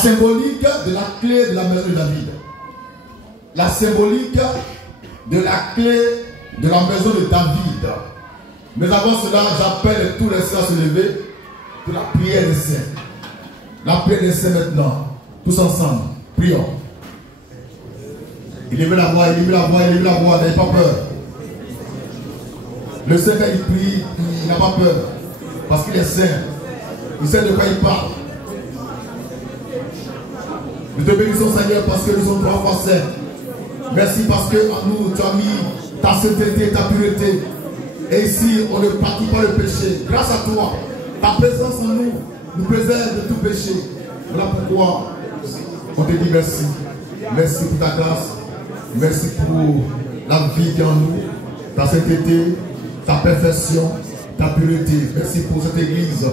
symbolique de la clé de la maison de David. La symbolique de la clé de la maison de David. Mais avant cela, j'appelle tous les saints à se lever pour la prière des saints. La prière des saints maintenant. Tous ensemble. Prions. Il élève la voix, il élève la voix, il élève la voix. N'ayez pas peur. Le saint, quand il prie, il n'a pas peur. Parce qu'il est saint. Il sait de quoi il parle. Nous te bénissons, Seigneur, parce que nous sommes 3 fois saints. Merci parce que en nous, tu as mis ta sainteté, ta pureté. Et ici, on ne pratique pas le péché. Grâce à toi, ta présence en nous nous préserve de tout péché. Voilà pourquoi on te dit merci. Merci pour ta grâce. Merci pour la vie qui est en nous, ta sainteté, ta perfection, ta pureté. Merci pour cette église,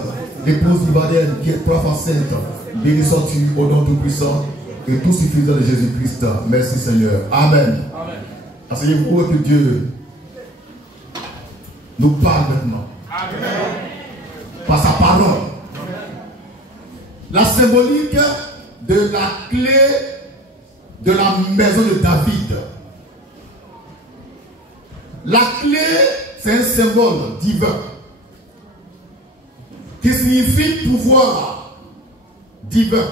l'épouse ivoirienne qui est 3 fois sainte. Béni sois-tu au nom tout-puissant et tout suffisant de Jésus-Christ. Merci Seigneur. Amen. Asseyez-vous et que Dieu nous parle maintenant. Amen. Par sa parole. La symbolique de la clé de la maison de David. La clé, c'est un symbole divin qui signifie pouvoir divin,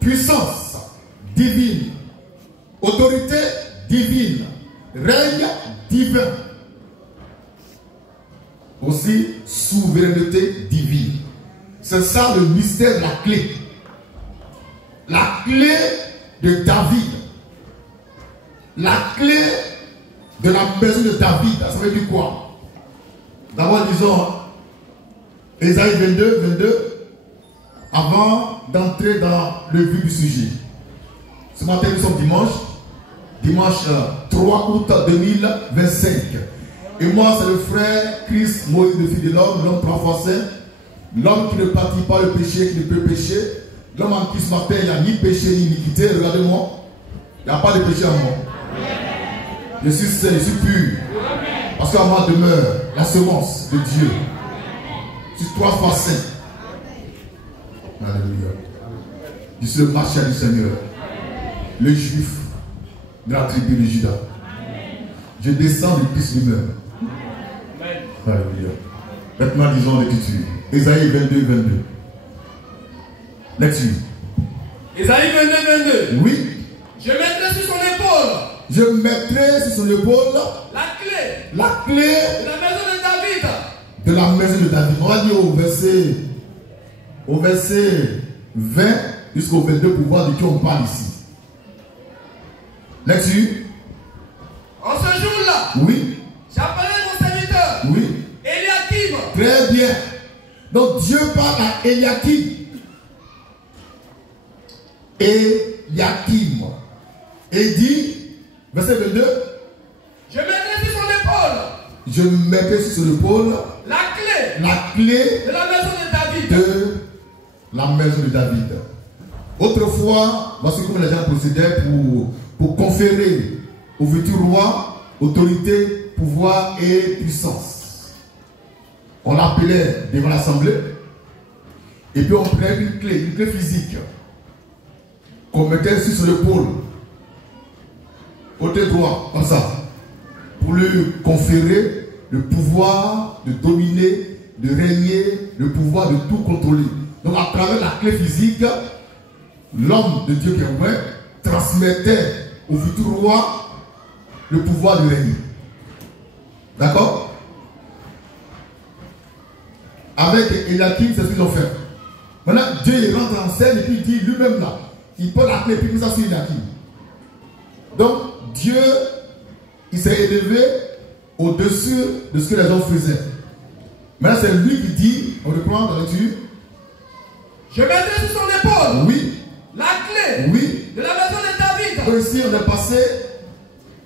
puissance divine, autorité divine, règne divin. Aussi, souveraineté divine. C'est ça le mystère de la clé. La clé de David. La clé de la maison de David. Ça veut dire quoi? D'abord, disons, Ésaïe 22, avant d'entrer dans le vif du sujet. Ce matin, nous sommes dimanche 3 août 2025. Et moi, c'est le frère Christ Moïse, le fils de l'homme 3 fois saint, l'homme qui ne pratique pas le péché, qui ne peut pécher, l'homme en qui ce matin, il n'y a ni péché ni iniquité. Regardez-moi, il n'y a pas de péché en moi. Je suis saint, je suis pur. Parce qu'en moi demeure la semence de Dieu. Je suis 3 fois saint. Alléluia. Je suis le marchand du Seigneur, le juif de la tribu de Juda. Je descends du Christ lui-même. Alléluia. Maintenant, disons l'écriture. Ésaïe 22. Lecture. Ésaïe 22. Oui. Je mettrai sur son épaule. Je mettrai sur son épaule la clé de la maison de David. De la maison de David. On va dire au verset 20 jusqu'au 22 pour voir de qui on parle ici. Lecture. En ce jour-là, oui, j'appellerai mon serviteur, oui, Eliakim. Très bien. Donc Dieu parle à Eliakim. Eliakim. Et dit, verset 22, je mettrai sur son épaule. Je mettrai sur son épaule la clé de la maison de David. De la maison de David. Autrefois, voici comment les gens procédaient pour conférer au futur roi autorité, pouvoir et puissance. On l'appelait devant l'assemblée et puis on prenait une clé physique qu'on mettait sur son épaule, côté droit, comme ça, pour lui conférer le pouvoir de dominer, de régner, le pouvoir de tout contrôler. Donc à travers la clé physique, l'homme de Dieu qui est vrai transmettait au futur roi le pouvoir de régner. D'accord? Avec Eliakim, c'est ce qu'ils ont fait. Maintenant, Dieu il rentre en scène et puis il dit lui-même là, il prend la clé et puis il met ça sur Eliakim. Donc, Dieu, il s'est élevé au-dessus de ce que les hommes faisaient. Maintenant, c'est lui qui dit, on reprend dans la lecture. Je mettrai sur son épaule. Oui. La clé. Oui. De la maison de David. Donc ici, on est passé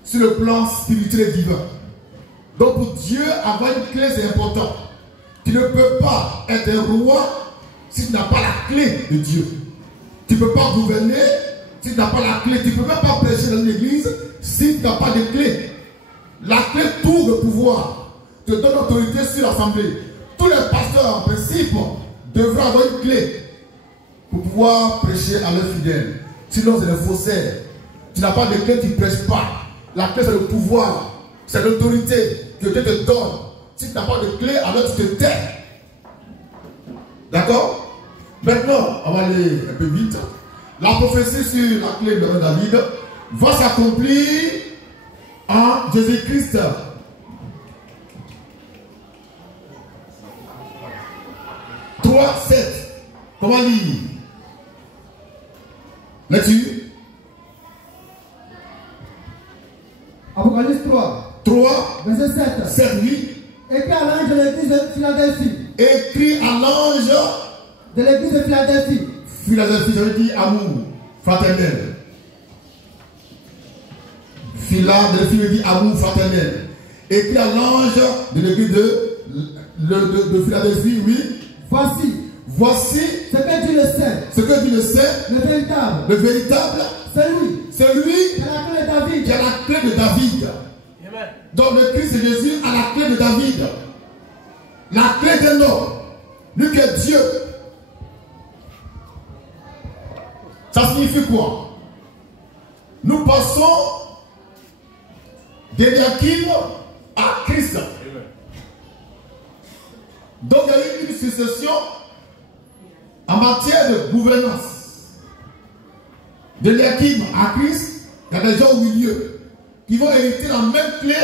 sur le plan spirituel et divin. Donc pour Dieu, avoir une clé, c'est important. Tu ne peux pas être un roi si tu n'as pas la clé de Dieu. Tu ne peux pas gouverner si tu n'as pas la clé. Tu ne peux même pas prêcher dans l'église si tu n'as pas de clé. La clé tout le pouvoir te donne autorité sur l'assemblée. Tous les pasteurs en principe devraient avoir une clé. pour pouvoir prêcher à leurs fidèles. Sinon, c'est des faussaires. Tu n'as pas de clé, tu ne prêches pas. La clé, c'est le pouvoir. C'est l'autorité que Dieu te donne. Si tu n'as pas de clé, alors tu te tais. D'accord? Maintenant, on va aller un peu vite. La prophétie sur la clé de David va s'accomplir en Jésus-Christ. 3:7. Comment lire? Lecture. Apocalypse 3, verset 7. 7, oui. Écrit à l'ange de l'église de Philadelphie. Écrit à l'ange De l'église de Philadelphie. Philadelphie, ça veut dire amour fraternel. Philadelphie veut dire amour fraternel. Écrit à l'ange de l'église de Philadelphie, oui. Voici ce que Dieu le sait. Ce que Dieu le sait. Le véritable. C'est lui qui a la clé de David. Qui a la clé de David. Amen. Donc le Christ Jésus a la clé de David. La clé de l'homme. Lui qui est Dieu. Ça signifie quoi? Nous passons d'Eliakim à Christ. Donc il y a eu une succession en matière de gouvernance. D'Eliakim à Christ, il y a des gens au milieu qui vont hériter la même clé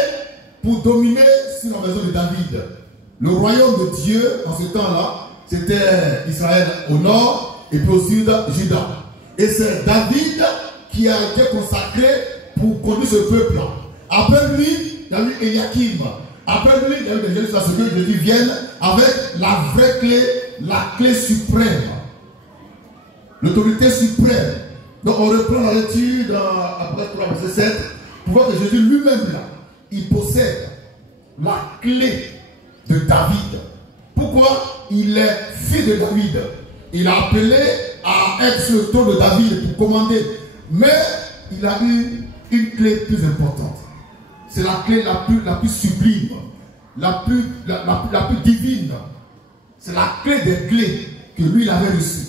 pour dominer sur la maison de David. Le royaume de Dieu, en ce temps-là, c'était Israël au nord et puis au sud, Juda. Et c'est David qui a été consacré pour conduire ce peuple. Après lui, il y a eu Eliakim. Après lui, il y a eu des gens jusqu'à ce que Jésus vienne avec la vraie clé, la clé suprême. L'autorité suprême. Donc on reprend la lecture dans Apocalypse 3, verset 7, pour voir que Jésus lui-même, là, il possède la clé de David. Pourquoi? Il est fils de David. Il a appelé à être sur le trône de David pour commander. Mais il a eu une clé plus importante. C'est la clé la plus sublime, la plus divine. C'est la clé des clés que lui il avait reçue.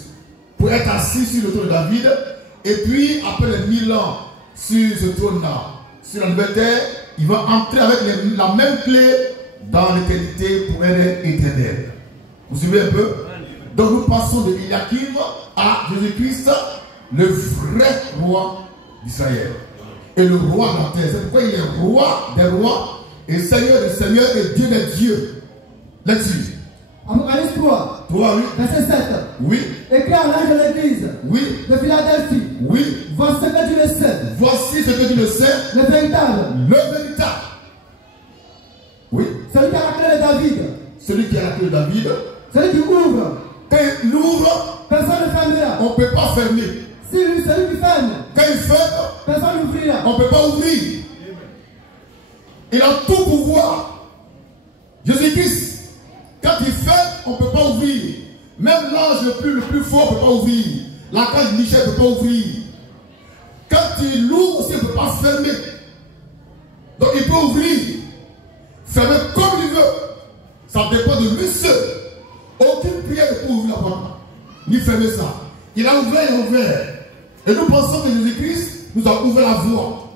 Pour être assis sur le trône de David. Et puis, après les 1000 ans sur ce trône-là, sur la nouvelle terre, il va entrer avec la même clé dans l'éternité pour être éternel. Vous suivez un peu? Donc nous passons de Eliakim à Jésus-Christ, le vrai roi d'Israël. Et le roi de la terre. C'est pourquoi il est roi des rois et seigneur des seigneurs et Dieu des dieux. Là-dessus. Apocalypse 3, oui. verset 7. Oui. Écrit à l'ange de l'église de Philadelphie. Oui. Voici ce que tu le sais. Voici ce que tu le sais. Le véritable. Le véritable. Oui. Celui qui a la clé de David. Celui qui a la clé de David. Celui qui ouvre. Quand il ouvre, personne ne fermera. On ne peut pas fermer. Celui qui ferme. Quand il ferme, personne n'ouvrira. On ne peut pas ouvrir. Il a tout pouvoir. Jésus-Christ. Quand il ferme, on ne peut pas ouvrir. Même l'ange le plus fort ne peut pas ouvrir. L'archange Michel ne peut pas ouvrir. Quand il ouvre aussi, il ne peut pas fermer. Donc il peut ouvrir. Fermer comme il veut. Ça dépend de lui seul. Aucune prière ne peut ouvrir la porte. Ni fermer ça. Il a ouvert, il a ouvert. Et nous pensons que Jésus-Christ nous a ouvert la voie.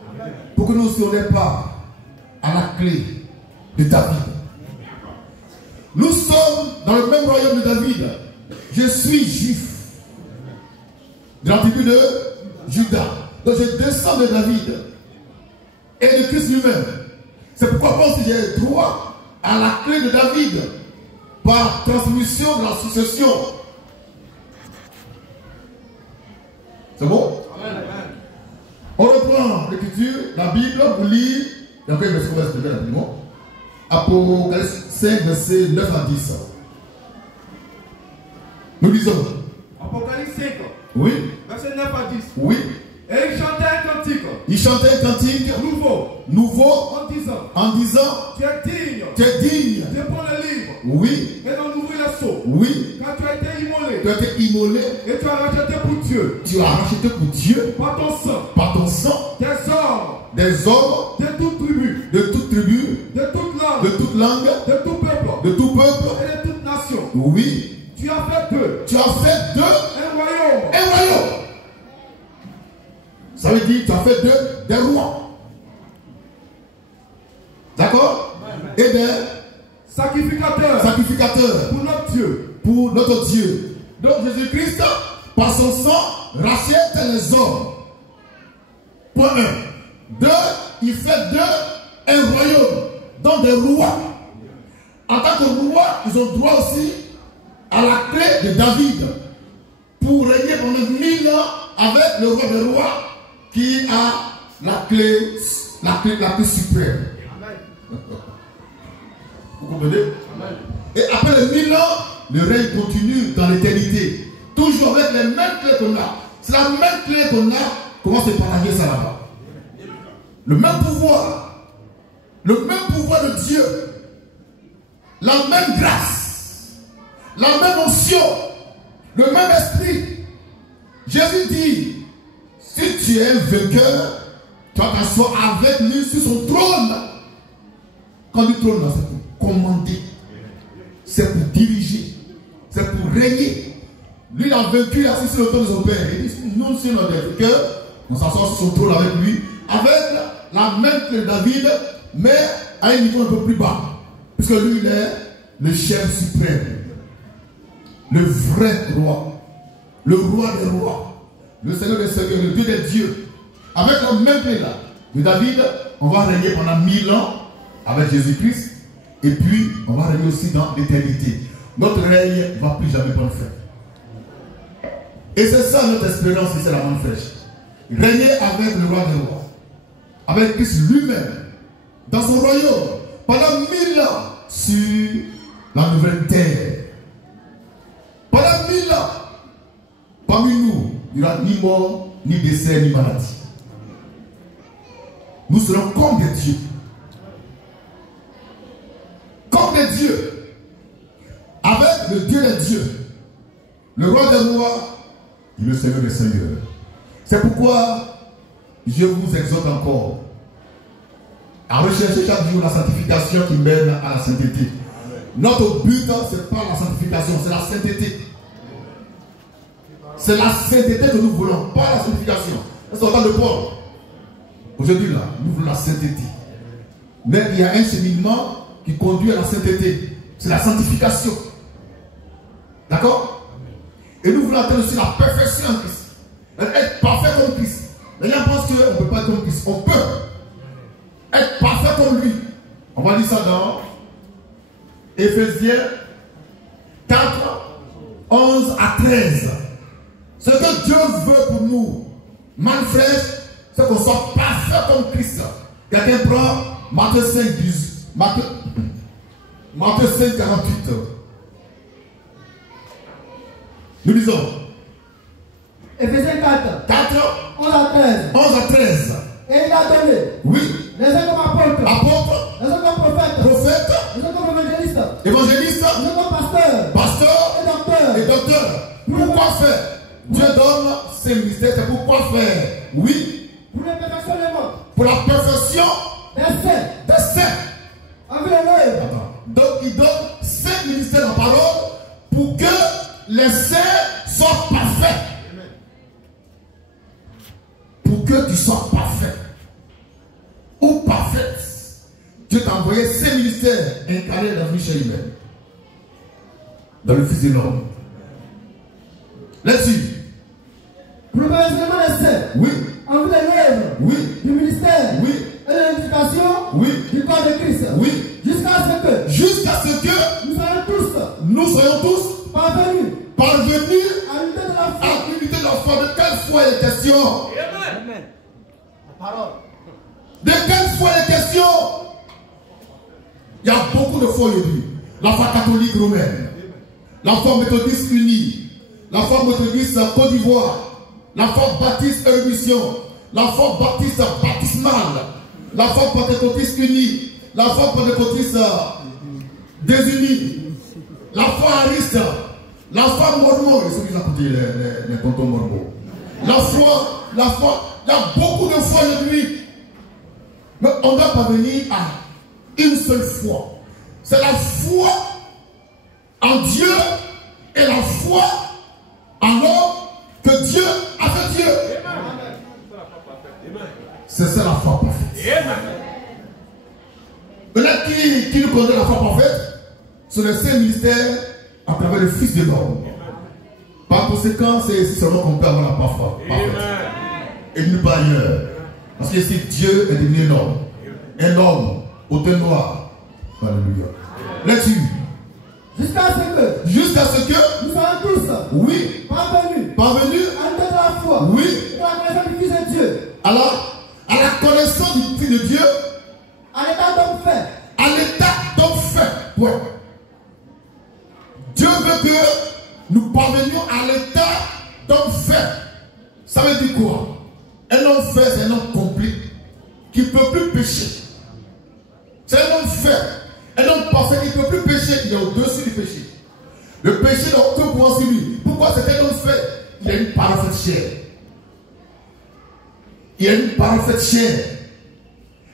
Pour que nous aussi on n'ait pas à la clé de David. Nous sommes dans le même royaume de David. Je suis juif. De la tribu de Juda. Donc je descends de David. Et de Christ lui-même. C'est pourquoi je pense que j'ai droit à la clé de David. Par transmission de la succession. C'est bon? Amen. On reprend l'écriture, la Bible, vous lire. Et après, il va se expliquer rapidement. Apocalypse 5, versets 9 à 10. Nous lisons. Apocalypse 5. Oui. Verset 9 à 10. Oui. Et il chantait un cantique. Il chantait un cantique. Nouveau. En disant. Tu es digne. Tu es digne. De prendre le livre. Oui. Et d'en ouvrir le sceau. Oui. Car tu as été immolé. Tu as été immolé. Et tu as racheté pour Dieu. Tu as racheté pour Dieu. Par ton sang. Par ton sang. Des hommes. De toute tribu. De toute tribu. De toute langue. De toute langue. De tout peuple. De tout peuple. Et de toute nation. Oui. Tu as fait d'eux. Tu as fait d'eux. Un royaume. Ça veut dire que tu as fait des rois. D'accord? Et des sacrificateurs pour notre Dieu. Pour notre Dieu. Donc Jésus-Christ, par son sang, rachète les hommes. Point 1. 2. Il fait d'eux un royaume, donc des rois. En tant que rois, ils ont droit aussi à la clé de David pour régner pendant 1000 ans avec le roi des rois qui a la clé suprême. Vous comprenez? Et après les 1000 ans, le règne continue dans l'éternité. Toujours avec les mêmes clés qu'on a. C'est la même clé qu'on a. Comment se partager ça là-bas? Le même pouvoir. Le même pouvoir de Dieu. La même grâce. La même onction. Le même esprit. Jésus dit, si tu es un vainqueur, tu vas t'asseoir avec lui sur son trône. Quand le trône, c'est pour commander. C'est pour diriger. C'est pour régner. Lui, il a vaincu, il a assis sur le trône de son père. Il dit, nous, si on est vainqueurs, on s'assoit sur son trône avec lui, avec la même que David, mais à un niveau un peu plus bas. Puisque lui, il est le chef suprême. Le vrai roi. Le roi des rois. Le Seigneur des seigneurs, le Dieu des dieux. Avec la même clé là de David, on va régner pendant 1000 ans avec Jésus-Christ. Et puis, on va régner aussi dans l'éternité. Notre règne ne va plus jamais prendre fin. Et c'est ça notre espérance ici à la Manne Fraîche. Régner avec le roi des rois. Avec Christ lui-même. Dans son royaume. Pendant 1000 ans sur la nouvelle terre. Pendant 1000 ans. Parmi nous, il n'y aura ni mort, ni décès, ni maladie. Nous serons comme des dieux. Comme des dieux. Avec le Dieu des dieux. Le roi des rois et le Seigneur des seigneurs. C'est pourquoi je vous exhorte encore à rechercher chaque jour la sanctification qui mène à la sainteté. Notre but, ce n'est pas la sanctification, c'est la sainteté. C'est la sainteté que nous voulons, pas la sanctification. C'est autant de Paul. Aujourd'hui, là, nous voulons la sainteté. Mais il y a un cheminement qui conduit à la sainteté. C'est la sanctification. D'accord? Et nous voulons atteindre aussi la perfection en Christ. Être parfait comme Christ. Les gens pensent qu'on ne peut pas être comme Christ. On peut être parfait comme lui. On va lire ça dans Éphésiens 4, 11 à 13. Ce que Dieu veut pour nous, Manne Fraîche, c'est qu'on soit parfait comme Christ. Quelqu'un prend Matthieu 5, 10. Matthieu 5, 48. Nous lisons. Éphésiens 4. 4, 11 à 13. 11 à 13. Et il a donné. Oui. Les uns comme apôtres. Apôtres. Les uns comme prophètes. Prophètes. Les uns comme évangélistes. Évangélistes. Les uns comme pasteurs. Pasteurs. Et docteurs. Et docteurs. Pourquoi faire? Dieu donne ses ministères. C'est pourquoi faire? Oui. Pour le perfectionnement. Pour la perfection Des saints. des saints. Avec l'œuvre. Donc il donne 5 ministères en parole pour que les saints soient parfaits. Pour que tu sois parfait ou parfaite. Dieu t'a envoyé 5 ministères incarnés dans une chair humaine. Dans le Fils de l'homme. Là-dessus. Pour le perfectionnement des saints. Oui. En vue de l'œuvre. Oui. Du ministère. Oui. Et de l'édification. Oui. Du corps de Christ. Oui. Jusqu'à ce que nous soyons tous parvenus à l'unité de la foi. De quelle foi il est question? Amen. La parole. De quelle foi il est question? Il y a beaucoup de foi aujourd'hui. La foi catholique romaine, la foi méthodiste unie, la foi méthodiste Côte d'Ivoire, la foi baptiste émission, la foi baptiste baptismale, la foi pentecôtiste unie, la foi pentecôtiste désunie, la foi ariste, la foi mormon, et ceux qui ont écouté les tontons mormons. La foi, il y a beaucoup de foi aujourd'hui. Mais on doit parvenir à une seule foi. C'est la foi en Dieu et la foi en l'homme que Dieu a fait Dieu. C'est ça la foi parfaite. Maintenant, qui nous connaît la foi parfaite? C'est le Saint ministère à travers le Fils de l'homme. Par conséquent, c'est seulement qu'on peut avoir la foi parfaite. Et nulle part ailleurs. Parce que si Dieu est devenu un homme au teint noir. Alléluia. Là-dessus. Jusqu'à ce que nous soyons tous parvenus à la foi, oui, à la connaissance du Fils de Dieu, à la connaissance du Fils de Dieu, à l'état d'homme fait. À l'état d'homme fait. Ouais. Dieu veut que nous parvenions à l'état d'homme fait. Ça veut dire quoi? Un homme fait, c'est un homme complet qui ne peut plus pécher. C'est un homme fait. Un homme parfait, il ne peut plus pécher, il est au-dessus du péché. Le péché n'a aucun pouvoir sur lui. Pourquoi c'est un homme fait? Il a une parfaite chair. Il a une parfaite chair.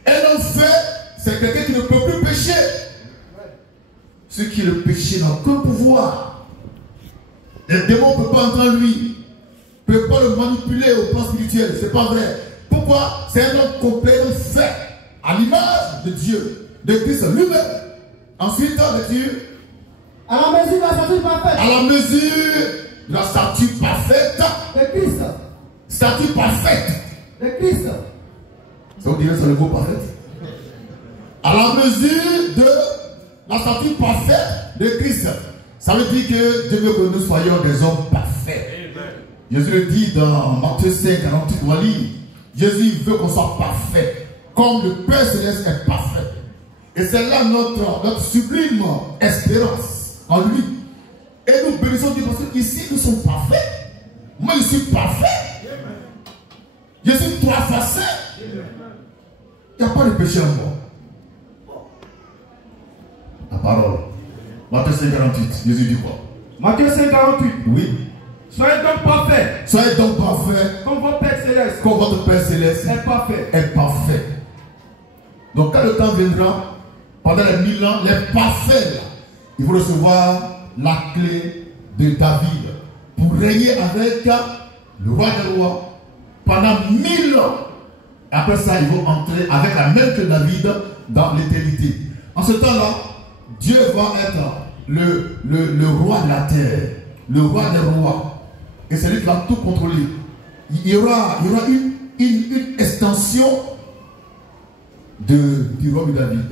Un homme fait, c'est quelqu'un qui ne peut plus pécher. Ce qui est le péché n'a aucun pouvoir. Les démons ne peuvent pas entrer en lui. Ne peuvent pas le manipuler au plan spirituel. Ce n'est pas vrai. Pourquoi? C'est un homme complet, un homme fait à l'image de Dieu, de Christ lui-même. Ensuite, de Dieu, à la mesure de la statue parfaite. À la mesure de la statue parfaite. De Christ. Statue parfaite. De Christ. Ça vous dirait sur le mot parfait? À la mesure de la statue parfaite de Christ. Ça veut dire que Dieu veut que nous soyons des hommes parfaits. Jésus le dit dans Matthieu 5, 48, on va lire. Jésus veut qu'on soit parfait, comme le Père Céleste est parfait. Et c'est là notre sublime espérance en lui. Et nous bénissons Dieu parce qu'ici nous sommes parfaits. Moi je suis parfait. Je suis 3 fois saint. Il n'y a pas de péché en moi. La parole. Matthieu 5, 48. Jésus dit quoi? Matthieu 5, 48. Oui. Soyez donc parfaits. Soyez donc parfaits. Comme votre Père Céleste. Comme votre Père Céleste est parfait. Est parfait. Donc quand le temps viendra, pendant les 1000 ans, les parfaits là, ils vont recevoir la clé de David pour régner avec le roi des rois pendant 1000 ans. Après ça, ils vont entrer avec la même que David dans l'éternité. En ce temps-là, Dieu va être le roi de la terre, le roi des rois. Et c'est lui qui va tout contrôler. Il y aura une extension du roi de David.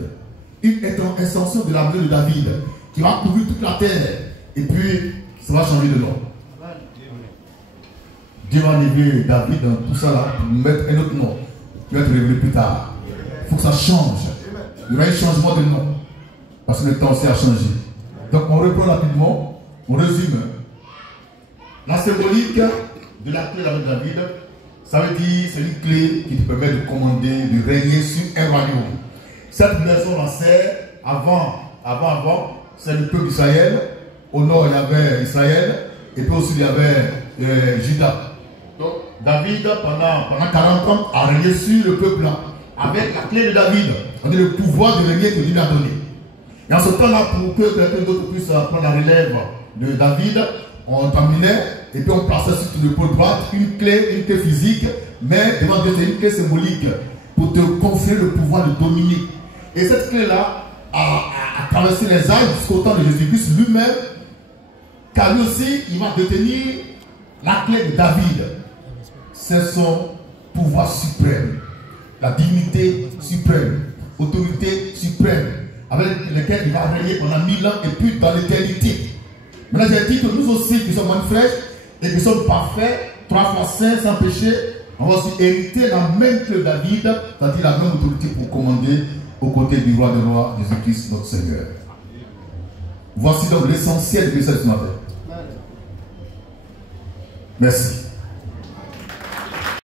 Une extension de la maison de David qui va couvrir toute la terre. Et puis, ça va changer de nom. Dieu va enlever David dans tout ça là pour mettre un autre nom qui va être révélé plus tard. Il faut que ça change. Il y aura un changement de nom. Parce que le temps aussi a changé. Donc on reprend rapidement, on résume. La symbolique de la clé de la maison de David, ça veut dire c'est une clé qui te permet de commander, de régner sur un royaume. Cette maison là, c'est avant, c'est le peuple d'Israël. Au nord, il y avait Israël. Et puis aussi, il y avait Juda. Donc, David, pendant 40 ans, a régné sur le peuple là, avec la clé de David. C'est-à-dire le pouvoir de régner que Dieu lui a donné. Et en ce temps-là, pour que quelqu'un d'autre puisse prendre la relève de David, on terminait et puis on plaçait sur le pôle droit une clé physique, mais devant Dieu, c'est une clé symbolique pour te confier le pouvoir de dominer. Et cette clé-là a traversé les âges jusqu'au temps de Jésus-Christ lui-même, car lui aussi, il va détenir la clé de David. C'est son pouvoir suprême, la dignité suprême, autorité suprême, avec lequel il va régner pendant 1000 ans et puis dans l'éternité. Maintenant, j'ai dit que nous aussi, qui sommes manifestes et qui sommes parfaits, 3 fois saints, sans péché, on va aussi hériter la même que David, c'est-à-dire la même autorité pour commander aux côtés du roi des rois, Jésus-Christ, notre Seigneur. Voici donc l'essentiel de ce matin. Merci.